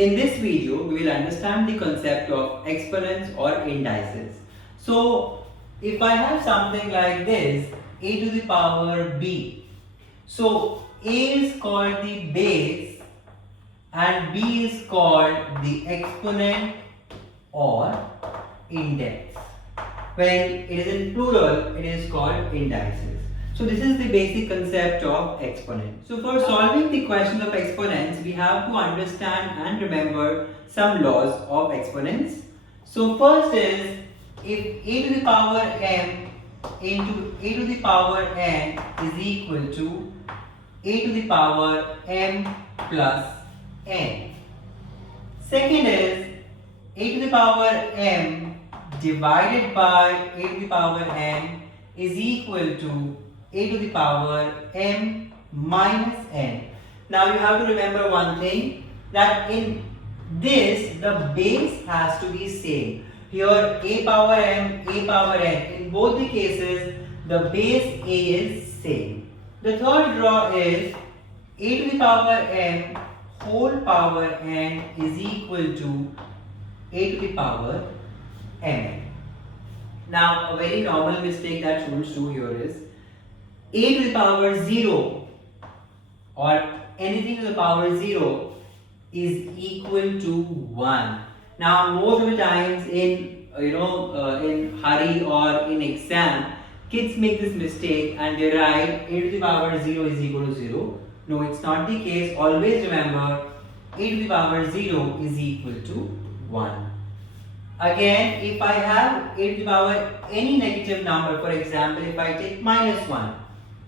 In this video, we will understand the concept of exponents or indices. So, if I have something like this, a to the power b. So, a is called the base and b is called the exponent or index. When it is in plural, it is called indices. So this is the basic concept of exponents. So for solving the question of exponents, we have to understand and remember some laws of exponents. So first is, if a to the power m into a to the power n is equal to a to the power m plus n. Second is, a to the power m divided by a to the power n is equal to a to the power m minus n. Now you have to remember one thing, that in this the base has to be same. Here a power m, a power n, in both the cases the base a is same. The third law is a to the power m whole power n is equal to a to the power mn. Now a very normal mistake that students do here is a to the power 0 or anything to the power 0 is equal to 1. Now most of the times in in hurry or in exam, kids make this mistake and they write a to the power 0 is equal to 0. No, it's not the case. Always remember a to the power 0 is equal to 1. Again, if I have a to the power any negative number, for example, if I take minus 1,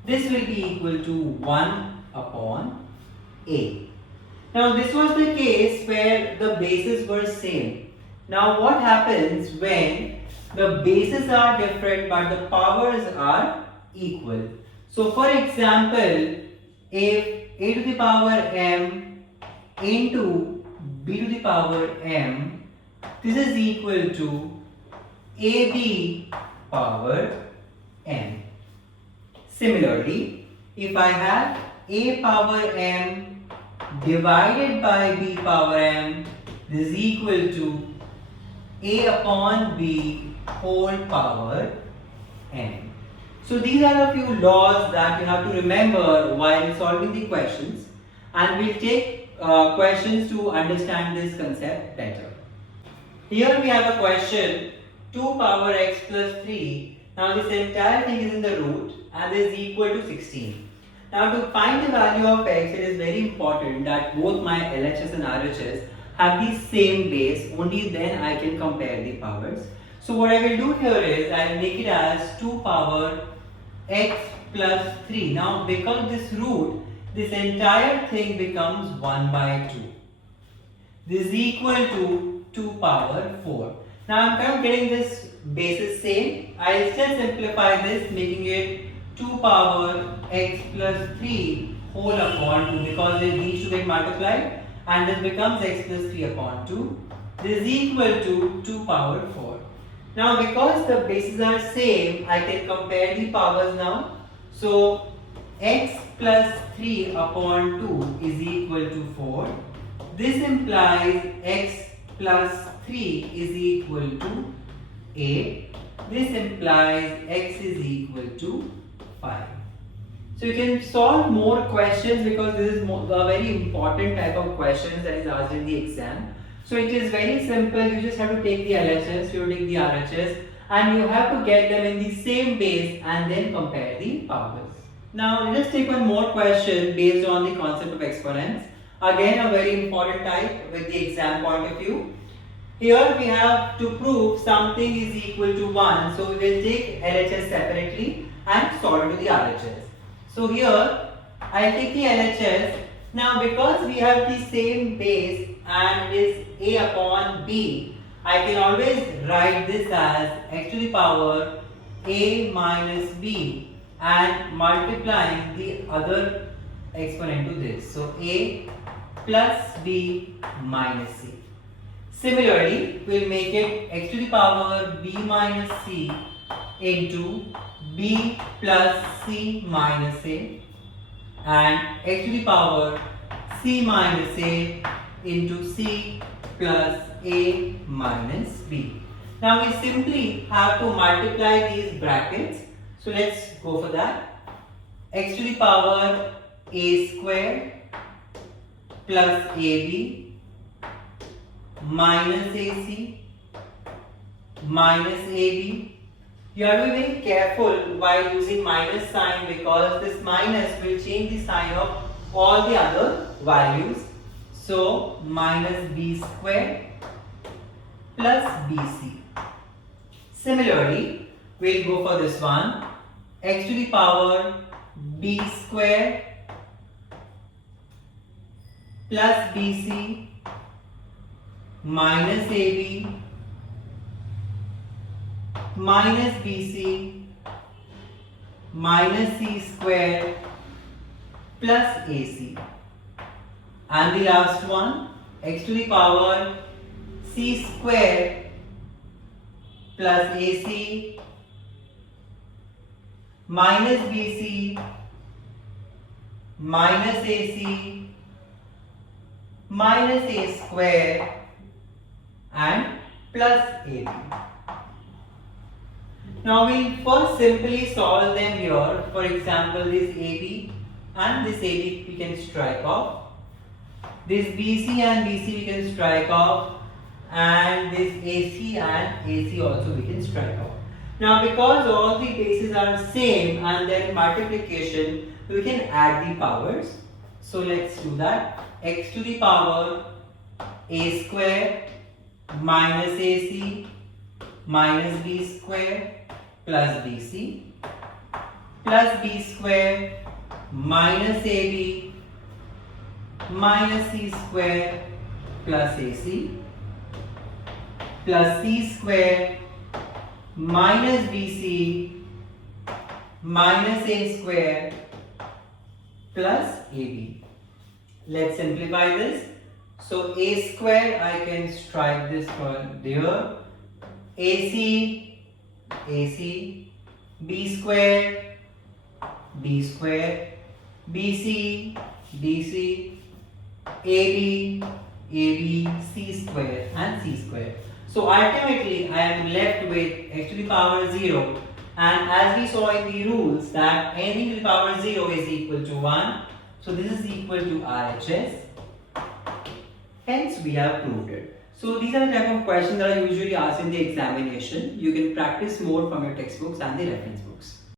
this will be equal to 1 upon a. Now, this was the case where the bases were same. Now, what happens when the bases are different but the powers are equal? So, for example, if a to the power m into b to the power m, this is equal to ab power m. Similarly, if I have a power m divided by b power m, this is equal to a upon b whole power n. So these are a few laws that you have to remember while solving the questions, and we'll take questions to understand this concept better. Here we have a question 2 power x plus 3. Now this entire thing is in the root and is equal to 16. Now to find the value of x, it is very important that both my LHS and RHS have the same base. Only then I can compare the powers. So what I will do here is I will make it as 2 power x plus 3. Now because this root, this entire thing becomes 1 by 2. This is equal to 2 power 4. Now I am kind of getting this basis same. I will just simplify this, making it 2 power x plus 3 whole upon 2, because these two get multiplied and this becomes x plus 3 upon 2. This is equal to 2 power 4. Now because the bases are same, I can compare the powers now. So x plus 3 upon 2 is equal to 4. This implies x plus 3 is equal to 8. This implies x is equal to 5. So you can solve more questions because this is a very important type of questions that is asked in the exam. So it is very simple. You just have to take the LHS, you take the RHS, and you have to get them in the same base and then compare the powers. Now let us take one more question based on the concept of exponents. Again, a very important type with the exam point of view. Here we have to prove something is equal to 1. So we will take LHS separately and solve to the RHS. So here I will take the LHS. Now because we have the same base and it is a upon b, I can always write this as x to the power a minus b and multiplying the other exponent to this. So a plus b minus c. Similarly, we will make it x to the power b minus c into b plus c minus a and x to the power c minus a into C plus A minus B. Now we simply have to multiply these brackets. So let's go for that. X to the power A square plus AB minus AC minus AB. You have to be very careful while using minus sign, because this minus will change the sign of all the other values. So minus B square plus BC. Similarly, we'll go for this one. X to the power B square plus BC minus AB minus BC minus C square plus AC. And the last one, x to the power C square plus AC minus BC minus AC minus A square and plus AB. Now we'll first simply solve them here. For example, this AB and this AB we can strike off. This BC and BC we can strike off, and this AC and AC also we can strike off. Now because all the bases are same and then multiplication, we can add the powers. So let's do that. X to the power A square minus AC minus B square plus BC plus B square minus AB minus C square plus AC plus C square minus BC minus A square plus AB. Let's simplify this. So A square, I can strike this from there. AC, AC, B square, B square, BC, BC, AB, AB, C square and C square. So ultimately I am left with x to the power 0, and as we saw in the rules that anything to the power 0 is equal to 1. So this is equal to RHS. Hence we have proved it. So these are the type of questions that are usually asked in the examination. You can practice more from your textbooks and the reference books.